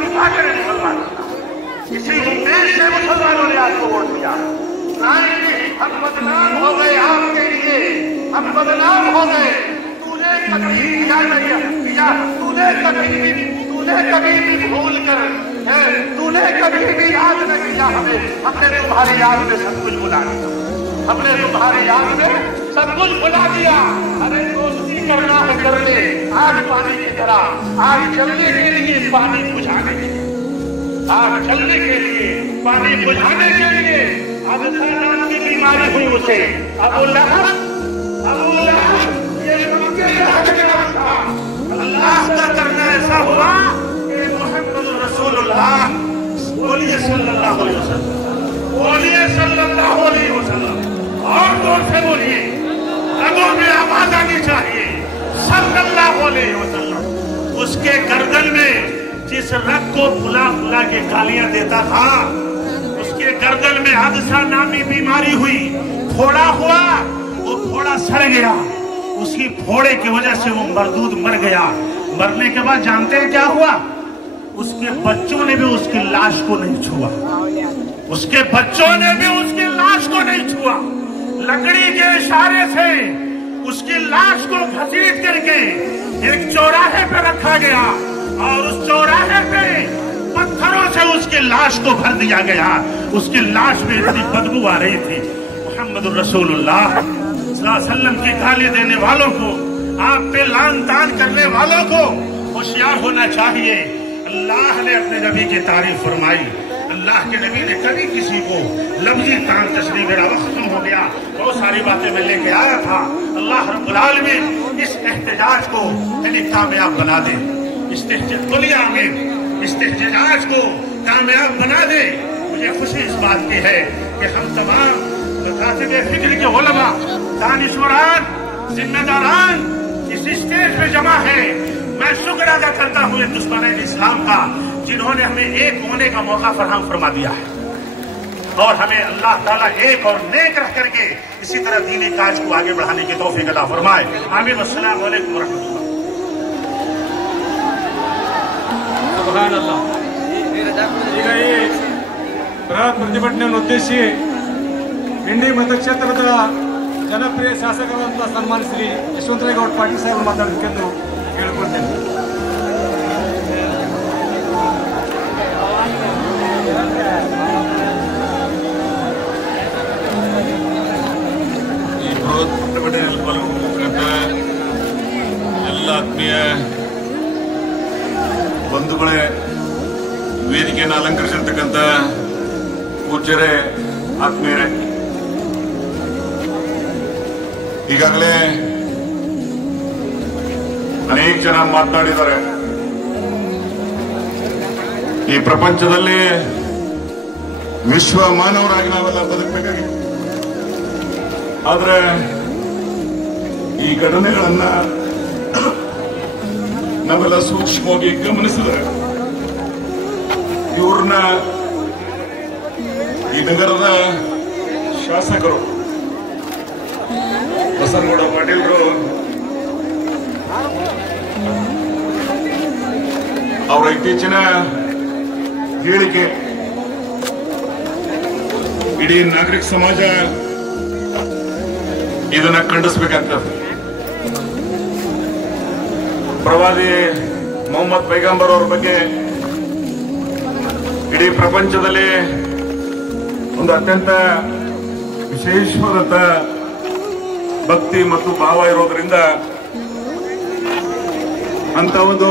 दिखा कर मुसलमान बना। इसी उद्देश्य से मुसलमानों ने आपको वोट दिया। हम बदनाम हो गए आपके लिए, हम बदनाम हो गए। तूने कभी भी भूल कर, तूने कभी भी याद न किया हमें। हमने तुम्हारी याद में सब कुछ बुला दिया, हमने तुम्हारी याद में सब कुछ बुला दिया। अरे दोस्ती करना है कर ले, आग पानी की तरह। आग जलने के लिए पानी बुझाने के लिए, आग जलने के लिए पानी बुझाने के लिए अब नाम की बीमारी हुई उसे। अबू लहब ये मक्के का हकदार था। अल्लाह का करना ऐसा हुआ कि मुहम्मद रसूलुल्लाह बोलिए सल्लल्लाहु अलैहि वसल्लम, बोलिए सल्लल्लाहु अलैहि वसल्लम। और जोर से बोलिए, रगों में आवाज आनी चाहिए, सल्लल्लाहु अलैहि वसल्लम। उसके गर्दन में जिस रग को फुला फुला के गालियां देता था, उसके गर्दन में हादसा नामी बीमारी हुई। फोड़ा हुआ, वो फोड़ा सड़ गया। उसकी फोड़े की वजह से वो मरदूद मर गया। मरने के बाद जानते हैं क्या हुआ? उसके बच्चों ने भी उसकी लाश को नहीं छुआ, उसके बच्चों ने भी उसकी लाश को नहीं छुआ। लकड़ी के इशारे से उसकी लाश को घसीट करके एक चौराहे पे रखा गया और उस चौराहे पे पत्थरों से उसकी लाश को भर दिया गया। उसकी लाश में इतनी बदबू आ रही थी। मुहम्मद रसूलुल्लाह सल्लल्लाहु अलैहि वसल्लम की गाली देने वालों को, आप पे लान तान करने वालों को होशियार होना चाहिए। अल्लाह ने अपने नबी की तारीफ फरमाई। अल्लाह के नबी ने कभी किसी को लफ्जी तान तशरीह, मेरा वक्त खत्म हो गया, बहुत सारी बातें मैं लेके आया था। अल्लाह रब्बुल आलमीन इस एहतजाज को कामयाब बना दे, इस एहतजाज को कामयाब बना दे। मुझे खुशी इस बात की है कि हम तमाम मकासिद फिक्र के उलमा, दानिश्वरान, जिम्मेदारान इस स्टेज पे जमा है। मैं शुक्र अदा करता हूँ दुश्मन इस्लाम का, जिन्होंने हमें एक होने का मौका फराहम फरमा दिया है और हमें अल्लाह ताला एक और नेक रख करके इसी तरह दीनी काज को आगे बढ़ाने की तौफीक अता फरमाए। आमीन। अस्सलाम वालेकुम रहमतुल्लाह। ಸುಬ್ಹಾನ್ ಅಲ್ಲಾಹ್. ಈಗ ಈ ಬೃಹತ್ ಪ್ರತಿಭಟನೆಯನ್ನು ಉದ್ದೇಶಿಸಿ ಇಂಡಿ ಮತಕ್ಷೇತ್ರದ ಜನಪ್ರಿಯ ಶಾಸಕರು ಅಂತ ಸನ್ಮಾನಿಸಿ ಯಶವಂತರೇಗೌಡ ಪಾಟೀಲ್ ಸಾಹೇಬರು ಮಾತಾಡಬೇಕೆಂದು ಕೇಳಿಕೊಳ್ತೇನೆ. ಈ ಬೃಹತ್ ಪ್ರತಿಭಟನೆಯಲ್ಲಿ ಪಾಲ್ಗೊಳ್ಳತಕ್ಕಂಥ ಎಲ್ಲ ಆತ್ಮೀಯ ಬಂಧುಗಳೇ, ವೇದಿಕೆಯನ್ನು ಅಲಂಕರಿಸಿರ್ತಕ್ಕಂಥ ಪೂಜ್ಯರೇ, ಆತ್ಮೀಯರೇ, ಈಗಾಗಲೇ ಅನೇಕ ಜನ ಮಾತನಾಡಿದ್ದಾರೆ. ಈ ಪ್ರಪಂಚದಲ್ಲಿ ವಿಶ್ವ ಮಾನವರಾಗಿ ನಾವೆಲ್ಲ ಬದುಕಬೇಕಾಗಿ, ಆದ್ರೆ ಈ ಘಟನೆಗಳನ್ನ ನಾವೆಲ್ಲ ಸೂಕ್ಷ್ಮವಾಗಿ ಗಮನಿಸಿದ್ರೆ ಇವ್ರನ್ನ ಈ ನಗರದ ಶಾಸಕರು ಬಸನಗೌಡ ಪಾಟೀಲ್ರು ಅವರ ಇತ್ತೀಚಿನ ಹೇಳಿಕೆ ಇಡೀ ನಾಗರಿಕ ಸಮಾಜ ಇದನ್ನ ಖಂಡಿಸಬೇಕಾಗ್ತದೆ. ಪ್ರವಾದಿ ಮೊಹಮ್ಮದ್ ಪೈಗಂಬರ್ ಅವರ ಬಗ್ಗೆ ಇಡೀ ಪ್ರಪಂಚದಲ್ಲಿ ಒಂದು ಅತ್ಯಂತ ವಿಶೇಷವಾದಂತ ಭಕ್ತಿ ಮತ್ತು ಭಾವ ಇರೋದ್ರಿಂದ ಅಂತ ಒಂದು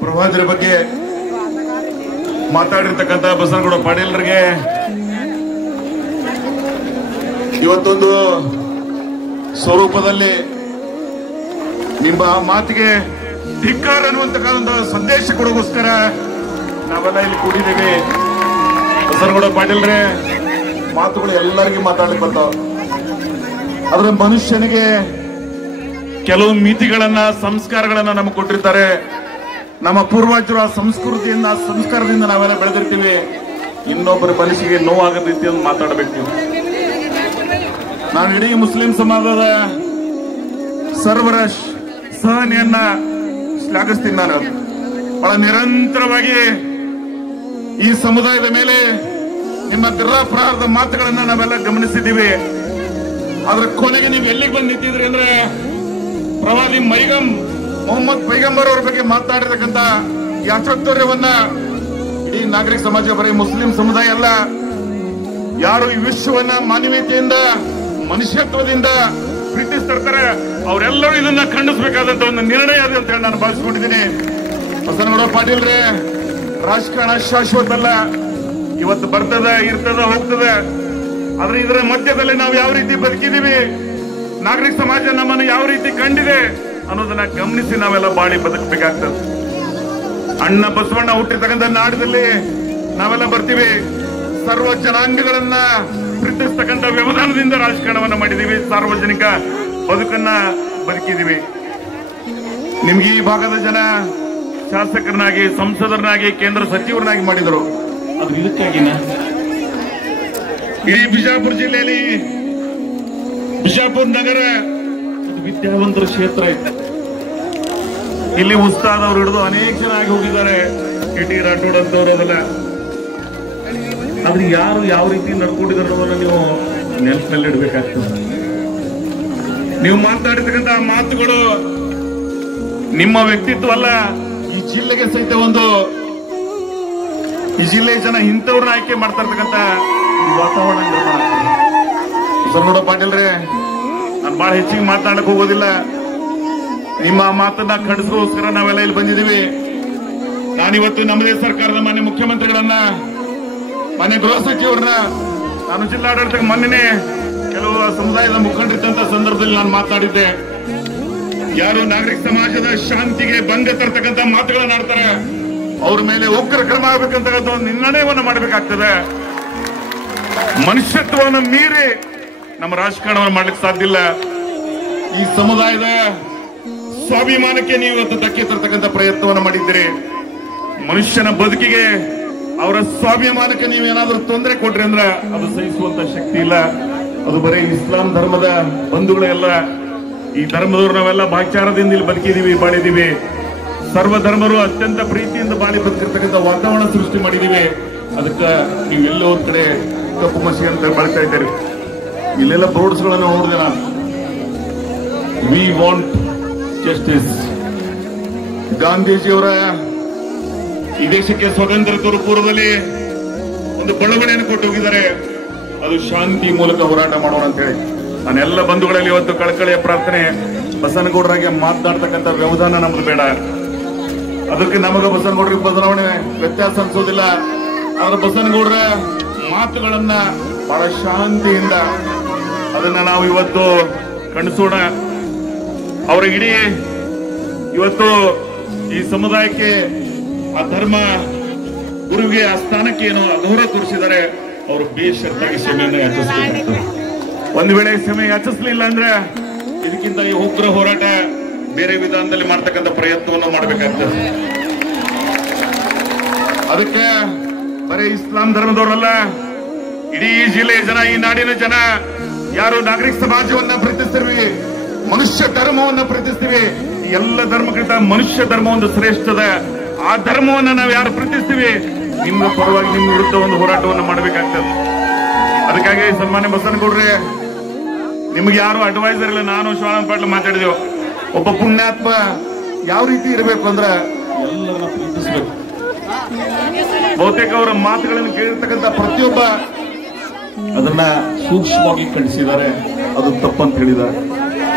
ಪ್ರವಾದಿಯ ಬಗ್ಗೆ ಮಾತಾಡಿರ್ತಕ್ಕಂಥ ಬಸನಗೌಡ ಪಾಟೀಲ್ರಿಗೆ ಇವತ್ತೊಂದು ಸ್ವರೂಪದಲ್ಲಿ ನಿಮ್ಮ ಮಾತಿಗೆ ಧಿಕ್ಕಾರ ಅನ್ನುವಂತಕ್ಕಂಥ ಸಂದೇಶ ಕೊಡೋಗೋಸ್ಕರ ನಾವೆಲ್ಲ ಇಲ್ಲಿ ಕೂಡಿದ್ದೇವೆ. ಬಸನಗೌಡ ಪಾಟೀಲ್ರೆ, ಮಾತುಗಳು ಎಲ್ಲರಿಗೂ ಮಾತಾಡ್ಲಿಕ್ಕೆ ಬರ್ತಾವ. ಆದ್ರೆ ಮನುಷ್ಯನಿಗೆ ಕೆಲವು ಮಿತಿಗಳನ್ನ, ಸಂಸ್ಕಾರಗಳನ್ನ ನಮಗೆ ಕೊಟ್ಟಿರ್ತಾರೆ. ನಮ್ಮ ಪೂರ್ವಜರು ಆ ಸಂಸ್ಕೃತಿಯಿಂದ, ಆ ಸಂಸ್ಕಾರದಿಂದ ನಾವೆಲ್ಲ ಬೆಳೆದಿರ್ತೀವಿ. ಇನ್ನೊಬ್ಬರ ಮನಸ್ಸಿಗೆ ನೋವಾಗದ ರೀತಿಯಲ್ಲಿ ಮಾತಾಡಬೇಕು ನೀವು. ನಾನು ಇಡೀ ಮುಸ್ಲಿಂ ಸಮಾಜದ ಸರ್ವರ ಸಹನೆಯನ್ನ ಶ್ಲಾಘಿಸ್ತೀನಿ. ನಾನು ಬಹಳ ನಿರಂತರವಾಗಿ ಈ ಸಮುದಾಯದ ಮೇಲೆ ನಿಮ್ಮ ದುರಾಪ್ರಾರದ ಮಾತುಗಳನ್ನ ನಾವೆಲ್ಲ ಗಮನಿಸಿದ್ದೀವಿ. ಆದ್ರೆ ಕೊನೆಗೆ ನೀವು ಎಲ್ಲಿಗೆ ಬಂದು ನಿಂತಿದ್ರಿ ಅಂದ್ರೆ ಪ್ರವಾದಿ ಮೊಹಮ್ಮದ್ ಪೈಗಂಬರ್ ಅವರ ಬಗ್ಗೆ ಮಾತನಾಡಿರ್ತಕ್ಕಂಥ ಈ ಅಚಾತುರ್ಯವನ್ನ ಇಡೀ ನಾಗರಿಕ ಸಮಾಜ, ಬರೀ ಮುಸ್ಲಿಂ ಸಮುದಾಯ ಅಲ್ಲ, ಯಾರು ಈ ವಿಶ್ವವನ್ನ ಮಾನವೀಯತೆಯಿಂದ ಮನುಷ್ಯತ್ವದಿಂದ ಪ್ರೀತಿಸ್ತಿರ್ತಾರೆ ಅವರೆಲ್ಲರೂ ಇದನ್ನ ಖಂಡಿಸಬೇಕಾದಂತ ಒಂದು ನಿರ್ಣಯ ಇದೆ ಅಂತ ಹೇಳಿ ನಾನು ಭಾವಿಸ್ಕೊಂಡಿದ್ದೀನಿ. ಬಸನಗೌಡ ಪಾಟೀಲ್ರೇ, ರಾಜಕಾರಣ ಶಾಶ್ವತ ಅಲ್ಲ, ಇವತ್ತು ಬರ್ತದ, ಇರ್ತದ, ಹೋಗ್ತದೆ. ಆದ್ರೆ ಇದರ ಮಧ್ಯದಲ್ಲಿ ನಾವು ಯಾವ ರೀತಿ ಬದುಕಿದೀವಿ, ನಾಗರಿಕ ಸಮಾಜ ನಮ್ಮನ್ನು ಯಾವ ರೀತಿ ಕಂಡಿದೆ ಅನ್ನೋದನ್ನ ಗಮನಿಸಿ ನಾವೆಲ್ಲ ಬಾಳಿ ಬದುಕಬೇಕಾಗ್ತದೆ. ಅಣ್ಣ ಬಸವಣ್ಣ ಹುಟ್ಟಿರ್ತಕ್ಕಂಥ ನಾಡಿನಲ್ಲಿ ನಾವೆಲ್ಲ ಬರ್ತೀವಿ. ಸರ್ವ ಜನಾಂಗಗಳನ್ನ ಪ್ರೀತಿಸ್ತಕ್ಕಂಥ ವ್ಯವಧಾನದಿಂದ ರಾಜಕಾರಣವನ್ನ ಮಾಡಿದೀವಿ, ಸಾರ್ವಜನಿಕ ಬದುಕನ್ನ ಬದುಕಿದೀವಿ. ನಿಮ್ಗೆ ಈ ಭಾಗದ ಜನ ಶಾಸಕರನ್ನಾಗಿ, ಸಂಸದರನ್ನಾಗಿ, ಕೇಂದ್ರ ಸಚಿವರನ್ನಾಗಿ ಮಾಡಿದರು. ಅದು ಇದಕ್ಕಾಗಿನ ಇಡೀ ಬಿಜಾಪುರ ಜಿಲ್ಲೆಯಲ್ಲಿ ಬಿಜಾಪುರ ನಗರ ಅದು ವಿದ್ಯಾವಂತರ ಕ್ಷೇತ್ರ ಇತ್ತು. ಇಲ್ಲಿ ಉಸ್ತಾದ್ ಅವರು ಹಿಡಿದು ಅನೇಕ ಜನ ಆಗಿ ಹೋಗಿದ್ದಾರೆ, ಕೆ.ಟಿ. ರಾಠೋಡ್ ಅಂತವ್ರು. ಅದೆಲ್ಲ ಆದ್ರೆ ಯಾರು ಯಾವ ರೀತಿ ನಡ್ಕೊಂಡಿದ್ದಾರೆ ಅನ್ನೋದನ್ನ ನೀವು ನೆನಪಿನಲ್ಲಿ ಇಡಬೇಕಾಗ್ತದೆ. ನೀವು ಮಾತಾಡಿರ್ತಕ್ಕಂಥ ಮಾತುಗಳು ನಿಮ್ಮ ವ್ಯಕ್ತಿತ್ವ ಅಲ್ಲ, ಈ ಜಿಲ್ಲೆಗೆ ಸಹಿತ ಒಂದು, ಈ ಜಿಲ್ಲೆಯ ಜನ ಇಂಥವ್ರನ್ನ ಆಯ್ಕೆ ಮಾಡ್ತಾ ಇರ್ತಕ್ಕಂಥ ವಾತಾವರಣ ನಿರ್ಮಾಣ ಆಗ್ತದೆ. ಬಸನಗೌಡ ಪಾಟೀಲ್ರೇ, ನಾನು ಬಹಳ ಹೆಚ್ಚಿಗೆ ಮಾತನಾಡಕ್ ಹೋಗೋದಿಲ್ಲ. ನಿಮ್ಮ ಮಾತನ್ನ ಖಂಡಿಸೋಸ್ಕರ ನಾವೆಲ್ಲ ಇಲ್ಲಿ ಬಂದಿದ್ದೀವಿ. ನಾನಿವತ್ತು ನಮ್ಮದೇ ಸರ್ಕಾರದ ಮಾನ್ಯ ಮುಖ್ಯಮಂತ್ರಿಗಳನ್ನ, ಮಾನ್ಯ ಗೃಹ ಸಚಿವರನ್ನ, ನಾನು ಜಿಲ್ಲಾಡಳಿತ ಮೊನ್ನೆ ಕೆಲವು ಸಮುದಾಯದ ಮುಖಂಡರಿದ್ದಂತ ಸಂದರ್ಭದಲ್ಲಿ ನಾನು ಮಾತನಾಡಿದ್ದೆ. ಯಾರು ನಾಗರಿಕ ಸಮಾಜದ ಶಾಂತಿಗೆ ಭಂಗ ತರ್ತಕ್ಕಂಥ ಮಾತುಗಳನ್ನ ಆಡ್ತಾರೆ ಅವ್ರ ಮೇಲೆ ಉಗ್ರ ಕ್ರಮ ಆಗಬೇಕಂತಕ್ಕಂಥ ಒಂದು ನಿರ್ಣಯವನ್ನ ಮಾಡಬೇಕಾಗ್ತದೆ. ಮನುಷ್ಯತ್ವವನ್ನು ಮೀರಿ ನಮ್ಮ ರಾಜಕಾರಣವನ್ನು ಮಾಡ್ಲಿಕ್ಕೆ ಸಾಧ್ಯ ಇಲ್ಲ. ಈ ಸಮುದಾಯದ ಸ್ವಾಭಿಮಾನಕ್ಕೆ ನೀವು ಇವತ್ತು ಧಕ್ಕೆ ತರ್ತಕ್ಕಂಥ ಪ್ರಯತ್ನವನ್ನು ಮಾಡಿದ್ದೀರಿ. ಮನುಷ್ಯನ ಬದುಕಿಗೆ, ಅವರ ಸ್ವಾಭಿಮಾನಕ್ಕೆ ನೀವೇನಾದ್ರೂ ತೊಂದರೆ ಕೊಟ್ರಿ ಅಂದ್ರೆ ಅದು ಸಹಿಸುವಂತ ಶಕ್ತಿ ಇಲ್ಲ. ಅದು ಬರೀ ಇಸ್ಲಾಂ ಧರ್ಮದ ಬಂಧುಗಳೆಲ್ಲ, ಈ ಧರ್ಮದವರು ನಾವೆಲ್ಲ ಭಾಗ್ಯಾರದಿಂದ ಇಲ್ಲಿ ಬದುಕಿದೀವಿ, ಬಾಳಿದೀವಿ. ಸರ್ವ ಧರ್ಮರು ಅತ್ಯಂತ ಪ್ರೀತಿಯಿಂದ ಬಾಳಿ ಬದುಕಿರ್ತಕ್ಕಂಥ ವಾತಾವರಣ ಸೃಷ್ಟಿ ಮಾಡಿದೀವಿ. ಅದಕ್ಕೆ ನೀವೆಲ್ಲ ಒಂದ್ ಕಡೆ ಕಪ್ಪು ಮಸಿ ಅಂತ ಬಳಸ್ತಾ ಇದ್ದೀರಿ. ಇಲ್ಲೆಲ್ಲ ಬೋರ್ಡ್ಸ್ ಗಳನ್ನು ನೋಡಿದೆ ನಾನು. We want justice. ಗಾಂಧೀಜಿಯವರ ಈ ದೇಶಕ್ಕೆ ಸ್ವಾತಂತ್ರ್ಯ ಪೂರ್ವದಲ್ಲಿ ಒಂದು ಬಡವಣೆಯನ್ನು ಕೊಟ್ಟು ಹೋಗಿದ್ದಾರೆ, ಅದು ಶಾಂತಿ ಮೂಲಕ ಹೋರಾಟ ಮಾಡೋಣ ಅಂತ ಹೇಳಿ. ನಾನೆಲ್ಲ ಬಂಧುಗಳಲ್ಲಿ ಇವತ್ತು ಕಳಕಳಿಯ ಪ್ರಾರ್ಥನೆ, ಬಸನಗೌಡರಾಗಿ ಮಾತನಾಡ್ತಕ್ಕಂಥ ವ್ಯವಧಾನ ನಮ್ದು ಬೇಡ. ಅದಕ್ಕೆ ನಮಗ ಬಸನಗೌಡರಿಗೆ ಬದಲಾವಣೆ ವ್ಯತ್ಯಾಸ ಅನ್ಸೋದಿಲ್ಲ. ಆದ್ರೆ ಬಸನಗೌಡರ ಮಾತುಗಳನ್ನ ಬಹಳ ಶಾಂತಿಯಿಂದ ಅದನ್ನ ನಾವು ಇವತ್ತು ಖಂಡಿಸೋಣ. ಅವರ ಇಡೀ ಇವತ್ತು ಈ ಸಮುದಾಯಕ್ಕೆ, ಆ ಧರ್ಮ ಗುರುವಿಗೆ, ಆ ಸ್ಥಾನಕ್ಕೆ ಏನು ಅಗೌರವ ತೋರಿಸಿದ್ದಾರೆ, ಅವರು ಬೇಷರತ್ತಾಗಿ ಕ್ಷಮೆಯನ್ನು ಯಾಚಿಸಬೇಕಾಗ್ತದೆ. ಒಂದು ವೇಳೆ ಕ್ಷಮೆ ಯಾಚಿಸಲಿಲ್ಲ ಅಂದ್ರೆ ಇದಕ್ಕಿಂತ ಈ ಉಗ್ರ ಹೋರಾಟ ಬೇರೆ ವಿಧಾನದಲ್ಲಿ ಮಾಡ್ತಕ್ಕಂಥ ಪ್ರಯತ್ನವನ್ನು ಮಾಡಬೇಕಾಗ್ತದೆ. ಅದಕ್ಕೆ ಬರೀ ಇಸ್ಲಾಂ ಧರ್ಮದವರಲ್ಲ, ಇಡೀ ಜಿಲ್ಲೆಯ ಜನ, ಈ ನಾಡಿನ ಜನ ಯಾರು ನಾಗರಿಕ ಸಮಾಜವನ್ನ ಪ್ರೀತಿಸ್ತೀವಿ, ಮನುಷ್ಯ ಧರ್ಮವನ್ನ ಪ್ರೀತಿಸ್ತೀವಿ, ಎಲ್ಲ ಧರ್ಮಕ್ಕಿಂತ ಮನುಷ್ಯ ಧರ್ಮ ಒಂದು ಶ್ರೇಷ್ಠದ. ಆ ಧರ್ಮವನ್ನ ನಾವು ಯಾರು ಪ್ರೀತಿಸ್ತೀವಿ, ನಿಮ್ಮ ಪರವಾಗಿ ನಿಮ್ಮ ವಿರುದ್ಧ ಒಂದು ಹೋರಾಟವನ್ನು ಮಾಡಬೇಕಾಗ್ತದೆ. ಅದಕ್ಕಾಗಿ ಸನ್ಮಾನ್ಯ ಬಸನಗೌಡ್ರೆ, ನಿಮ್ಗೆ ಯಾರು ಅಡ್ವೈಸರ್ ಇಲ್ಲ. ನಾನು ಶಿವಾನಂದ ಪಾಟೀಲ್ ಮಾತಾಡಿದೆವು. ಒಬ್ಬ ಪುಣ್ಯಾತ್ಮ ಯಾವ ರೀತಿ ಇರಬೇಕು ಅಂದ್ರೆ ಎಲ್ಲರನ್ನ ಪ್ರೀತಿಸಬೇಕು. ಬಹುತೇಕ ಅವರ ಮಾತುಗಳನ್ನು ಕೇಳಿರ್ತಕ್ಕಂಥ ಪ್ರತಿಯೊಬ್ಬ ಅದನ್ನ ಸೂಕ್ಷ್ಮವಾಗಿ ಖಂಡಿಸಿದ್ದಾರೆ, ಅದು ತಪ್ಪಂತ ಹೇಳಿದ್ದಾರೆ.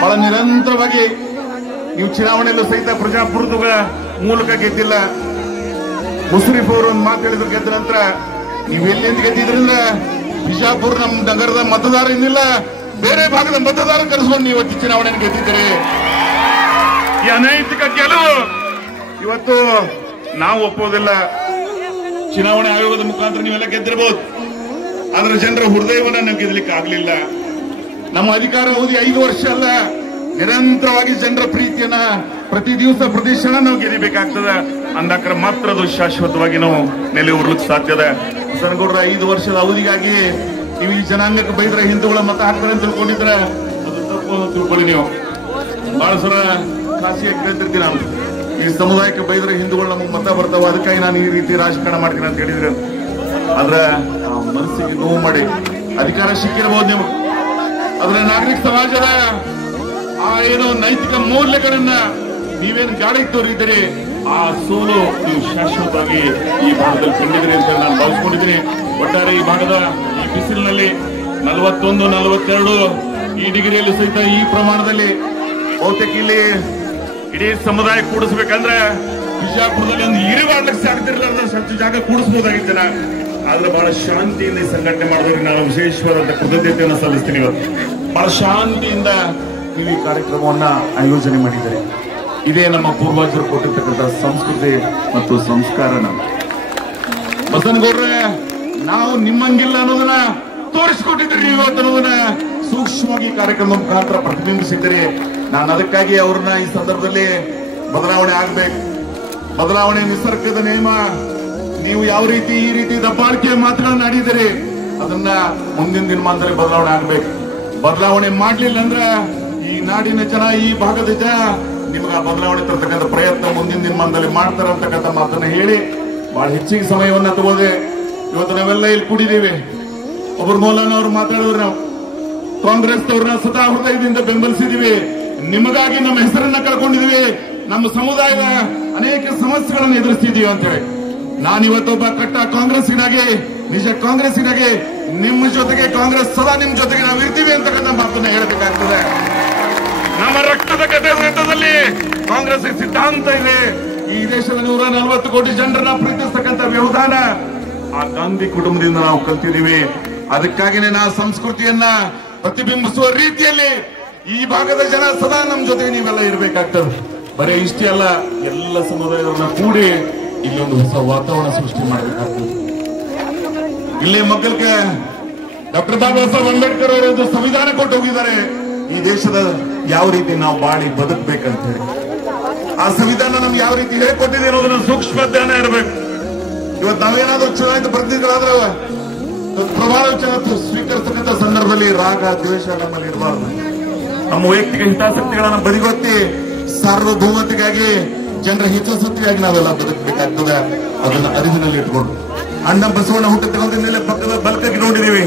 ಬಹಳ ನಿರಂತರವಾಗಿ ನೀವು ಚುನಾವಣೆಯಲ್ಲೂ ಸಹಿತ ಪ್ರಜಾಪ್ರಭುತ್ವದ ಮೂಲಕ ಗೆದ್ದಿಲ್ಲ. ಮುಷರಫ್ ಅವರು ಒಂದು ಮಾತು ಹೇಳಿದ್ರು ಗೆದ್ದ ನಂತರ, ನೀವು ಎಲ್ಲಿಂದ ಗೆದ್ದಿದ್ರಿಂದ ಬಿಜಾಪುರ ನಮ್ಮ ನಗರದ ಮತದಾರ ಇನ್ನಿಲ್ಲ, ಬೇರೆ ಭಾಗದ ಮತದಾರ ಕರೆಸ್ಕೊಂಡು ನೀವು ಇವತ್ತು ಚುನಾವಣೆ ಗೆದ್ದಿದ್ದೀರಿ. ಈ ಅನೈತಿಕ ಗೆಲುವು ಇವತ್ತು ನಾವು ಒಪ್ಪೋದಿಲ್ಲ. ಚುನಾವಣೆ ಆಯೋಗದ ಮುಖಾಂತರ ನೀವೆಲ್ಲ ಗೆದ್ದಿರಬಹುದು, ಆದ್ರೆ ಜನರ ಹೃದಯವನ್ನ ನಾವು ಗೆದ್ದಲಿಕ್ಕೆ ಆಗ್ಲಿಲ್ಲ. ನಮ್ಮ ಅಧಿಕಾರ ಅವಧಿ 5 ವರ್ಷ ಅಲ್ಲ, ನಿರಂತರವಾಗಿ ಜನರ ಪ್ರೀತಿಯನ್ನ ಪ್ರತಿ ದಿವಸ ಪ್ರತಿ ಕ್ಷಣ ನಾವು ಗೆದಿಬೇಕಾಗ್ತದೆ. ಅಂದಾಕ್ರ ಮಾತ್ರ ಅದು ಶಾಶ್ವತವಾಗಿ ನಾವು ನೆಲೆ ಉರ್ಲಿಕ್ಕೆ ಸಾಧ್ಯದ. ಬಸನಗೌಡರ 5 ವರ್ಷದ ಅವಧಿಗಾಗಿ ನೀವು ಈ ಜನಾಂಗಕ್ಕೆ ಬೈದ್ರೆ ಹಿಂದೂಗಳ ಮತ ಹಾಕ್ತಾರೆ ಅಂತ ತಿಳ್ಕೊಂಡಿದ್ರೆ ಅದು ತಪ್ಪು ಅಂತ ತಿಳ್ಕೊಳ್ಳಿ. ನೀವು ಬಹಳ ಸಲ ಕಾಶಿಗೆ ಕೇಳ್ತಿರ್ತೀವಿ ನಾವು, ಈ ಸಮುದಾಯಕ್ಕೆ ಬೈದ್ರೆ ಹಿಂದೂಗಳು ನಮಗೆ ಮತ ಬರ್ತಾವ, ಅದಕ್ಕಾಗಿ ನಾನು ಈ ರೀತಿ ರಾಜಕಾರಣ ಮಾಡ್ತೀನಿ ಅಂತ ಹೇಳಿದ್ರೆ, ಆದ್ರೆ ಮನಸ್ಸಿಗೆ ನೋವು ಮಾಡಿ ಅಧಿಕಾರ ಸಿಕ್ಕಿರಬಹುದು ನಿಮಗೆ. ಆದ್ರೆ ನಾಗರಿಕ ಸಮಾಜದ ಆ ಏನು ನೈತಿಕ ಮೌಲ್ಯಗಳನ್ನ ನೀವೇನು ಜಾಡಿಗೆ ತೋರಿದ್ದೀರಿ, ಆ ಸೋಲು ನೀವು ಶಾಶ್ವತವಾಗಿ ಈ ಭಾಗದಲ್ಲಿ ಕಂಡಿದ್ರಿ ಅಂತ ನಾನು ಭಾವಿಸ್ಕೊಂಡಿದ್ದೀನಿ. ಒಟ್ಟಾರೆ ಈ ಭಾಗದ ಈ ಬಿಸಿಲಿನಲ್ಲಿ 41, 42 ಈ ಡಿಗ್ರಿಯಲ್ಲಿ ಸಹಿತ ಈ ಪ್ರಮಾಣದಲ್ಲಿ ಬಹುತೇಕ ಇಲ್ಲಿ ಇಡೀ ಸಮುದಾಯ ಕೂಡಿಸ್ಬೇಕಂದ್ರೆ ಬಿಜಾಪುರದಲ್ಲಿ ಒಂದು ಇರುವಾಡ್ಲಿಕ್ಕೆ ಸಾಕ್ತಿರಲಿಲ್ಲ, ಸ್ವಲ್ಪ ಜಾಗ ಕೂಡಿಸಬಹುದಾಗಿತ್ತು ಜನ. ಆದ್ರೆ ಬಹಳ ಶಾಂತಿಯಿಂದ ಈ ಸಂಘಟನೆ ಮಾಡಿದವ್ರಿಗೆ ನಾನು ವಿಶೇಷವಾದಂತ ಕೃತಜ್ಞತೆಯನ್ನು ಸಲ್ಲಿಸ್ತೀನಿ. ಇವತ್ತು ಬಹಳ ಶಾಂತಿಯಿಂದ ನೀವು ಈ ಕಾರ್ಯಕ್ರಮವನ್ನ ಆಯೋಜನೆ ಮಾಡಿದ್ದಾರೆ. ಇದೇ ನಮ್ಮ ಪೂರ್ವಜರು ಕೊಟ್ಟಿರ್ತಕ್ಕಂಥ ಸಂಸ್ಕೃತಿ ಮತ್ತು ಸಂಸ್ಕಾರ. ಬಸನಗೌಡ್ರೆ, ನಾವು ನಿಮ್ಮಂಗಿಲ್ಲ ಅನ್ನೋದನ್ನ ತೋರಿಸ್ಕೊಟ್ಟಿದ್ರಿ ಇವತ್ತು ಅನ್ನೋದನ್ನ ಸೂಕ್ಷ್ಮವಾಗಿ ಕಾರ್ಯಕ್ರಮ ಮುಖಾಂತರ ಪ್ರತಿಬಿಂಬಿಸಿದ್ದೀರಿ. ನಾನು ಅದಕ್ಕಾಗಿ ಅವ್ರನ್ನ ಈ ಸಂದರ್ಭದಲ್ಲಿ ಬದಲಾವಣೆ ಆಗ್ಬೇಕು. ಬದಲಾವಣೆ ನಿಸರ್ಗದ ನಿಯಮ. ನೀವು ಯಾವ ರೀತಿ ಈ ರೀತಿ ದಬ್ಬಾಳಿಕೆ ಮಾತುಗಳನ್ನ ಆಡಿದಿರಿ, ಅದನ್ನ ಮುಂದಿನ ದಿನಮಾನದಲ್ಲಿ ಬದಲಾವಣೆ ಆಗ್ಬೇಕು. ಬದಲಾವಣೆ ಮಾಡ್ಲಿಲ್ಲ ಅಂದ್ರೆ ಈ ನಾಡಿನ ಜನ, ಈ ಭಾಗದ ಜನ ನಿಮ್ಗೆ ಆ ಬದಲಾವಣೆ ತರ್ತಕ್ಕಂಥ ಪ್ರಯತ್ನ ಮುಂದಿನ ದಿನಮಾನದಲ್ಲಿ ಮಾಡ್ತಾರೆ ಅಂತಕ್ಕಂಥ ಮಾತನ್ನ ಹೇಳಿ ಬಹಳ ಹೆಚ್ಚಿಗೆ ಸಮಯವನ್ನ ತಗೋದೆ. ಇವತ್ತು ನಾವೆಲ್ಲ ಇಲ್ಲಿ ಕೂಡಿದ್ದೀವಿ. ಒಬ್ಬರು ಮೌಲಾನ ಅವ್ರು ಮಾತಾಡಿದ್ರು, ನಾವು ಕಾಂಗ್ರೆಸ್ ಅವ್ರನ್ನ ಸದಾ ಹೃದಯದಿಂದ ಬೆಂಬಲಿಸಿದೀವಿ, ನಿಮಗಾಗಿ ನಮ್ಮ ಹೆಸರನ್ನ ಕಳ್ಕೊಂಡಿದೀವಿ, ನಮ್ಮ ಸಮುದಾಯದ ಅನೇಕ ಸಮಸ್ಯೆಗಳನ್ನು ಎದುರಿಸ್ತಿದೀವಿ ಅಂತೇಳಿ. ನಾನಿವತ್ತೊಬ್ಬ ಕಟ್ಟ ಕಾಂಗ್ರೆಸ್ಸಿನಾಗಿ, ನಿಜ ಕಾಂಗ್ರೆಸ್ಸಿನಾಗಿ ನಿಮ್ಮ ಜೊತೆಗೆ, ಕಾಂಗ್ರೆಸ್ ಸದಾ ನಿಮ್ ಜೊತೆಗೆ ನಾವು ಇರ್ತೀವಿ ಅಂತಕ್ಕಂಥ ಮಾತನ್ನ ಹೇಳಬೇಕಾಗ್ತದೆ. ನಮ್ಮ ರಕ್ತದ ಕಥೆಯಲ್ಲಿ ಕಾಂಗ್ರೆಸ್ ಸಿದ್ಧಾಂತ ಇದೆ. ಈ ದೇಶದ 140 ಕೋಟಿ ಜನರನ್ನ ಪ್ರೀತಿಸ್ತಕ್ಕಂಥ ವ್ಯವಧಾನ ಆ ಗಾಂಧಿ ಕುಟುಂಬದಿಂದ ನಾವು ಕಲ್ತಿದ್ದೀವಿ. ಅದಕ್ಕಾಗಿನೇ ನಾವು ಸಂಸ್ಕೃತಿಯನ್ನ ಪ್ರತಿಬಿಂಬಿಸುವ ರೀತಿಯಲ್ಲಿ ಈ ಭಾಗದ ಜನ ಸದಾ ನಮ್ಮ ಜೊತೆಗೆ ನೀವೆಲ್ಲ ಇರಬೇಕಾಗ್ತದೆ. ಬರೀ ಇಷ್ಟೇ ಅಲ್ಲ, ಎಲ್ಲ ಸಮುದಾಯದವ್ರನ್ನ ಕೂಡಿ ಇಲ್ಲೊಂದು ಹೊಸ ವಾತಾವರಣ ಸೃಷ್ಟಿ ಮಾಡಬೇಕಾಗ್ತದೆ. ಇಲ್ಲಿ ಮಕ್ಕಳಿಗೆ ಡಾಕ್ಟರ್ ಬಾಬಾ ಸಾಹೇಬ್ ಅಂಬೇಡ್ಕರ್ ಅವರು ಒಂದು ಸಂವಿಧಾನ ಕೊಟ್ಟು ಹೋಗಿದ್ದಾರೆ. ಈ ದೇಶದ ಯಾವ ರೀತಿ ನಾವು ಬಾಳಿ ಬದುಕಬೇಕಂತ ಹೇಳಿ ಆ ಸಂವಿಧಾನ ನಮ್ಗೆ ಯಾವ ರೀತಿ ಹೇಳಿಕೊಟ್ಟಿದೆ ಅನ್ನೋದನ್ನ ಸೂಕ್ಷ್ಮ ಜ್ಞಾನ ಇರಬೇಕು. ಇವತ್ತು ನಾವೇನಾದ್ರೂ ಚುನಾಯಿತ ಪ್ರತಿನಿಧಿಗಳಾದ್ರೆ ಪ್ರಮಾಣ ವಚನ ಸ್ವೀಕರಿಸತಕ್ಕಂಥ ಸಂದರ್ಭದಲ್ಲಿ ರಾಗ ದ್ವೇಷ ನಮ್ಮಲ್ಲಿ ಇರಬಾರ್ದು. ನಮ್ಮ ವೈಯಕ್ತಿಕ ಹಿತಾಸಕ್ತಿಗಳನ್ನ ಬದಿಗೊತ್ತಿ ಸಾರ್ವಭೌಮತೆಗಾಗಿ, ಜನರ ಹಿತಾಸಕ್ತಿಯಾಗಿ ನಾವೆಲ್ಲ ಬದುಕಬೇಕಾಗ್ತದೆ. ಅದನ್ನ ಅರಿವಿನಲ್ಲಿ ಇಟ್ಕೊಂಡು ಅಣ್ಣ ಬಸವಣ್ಣ ಹುಟ್ಟಿದ ಮೇಲೆ ಪಕ್ಕದ ಬಲ್ಕಾಗಿ ನೋಡಿದೀವಿ.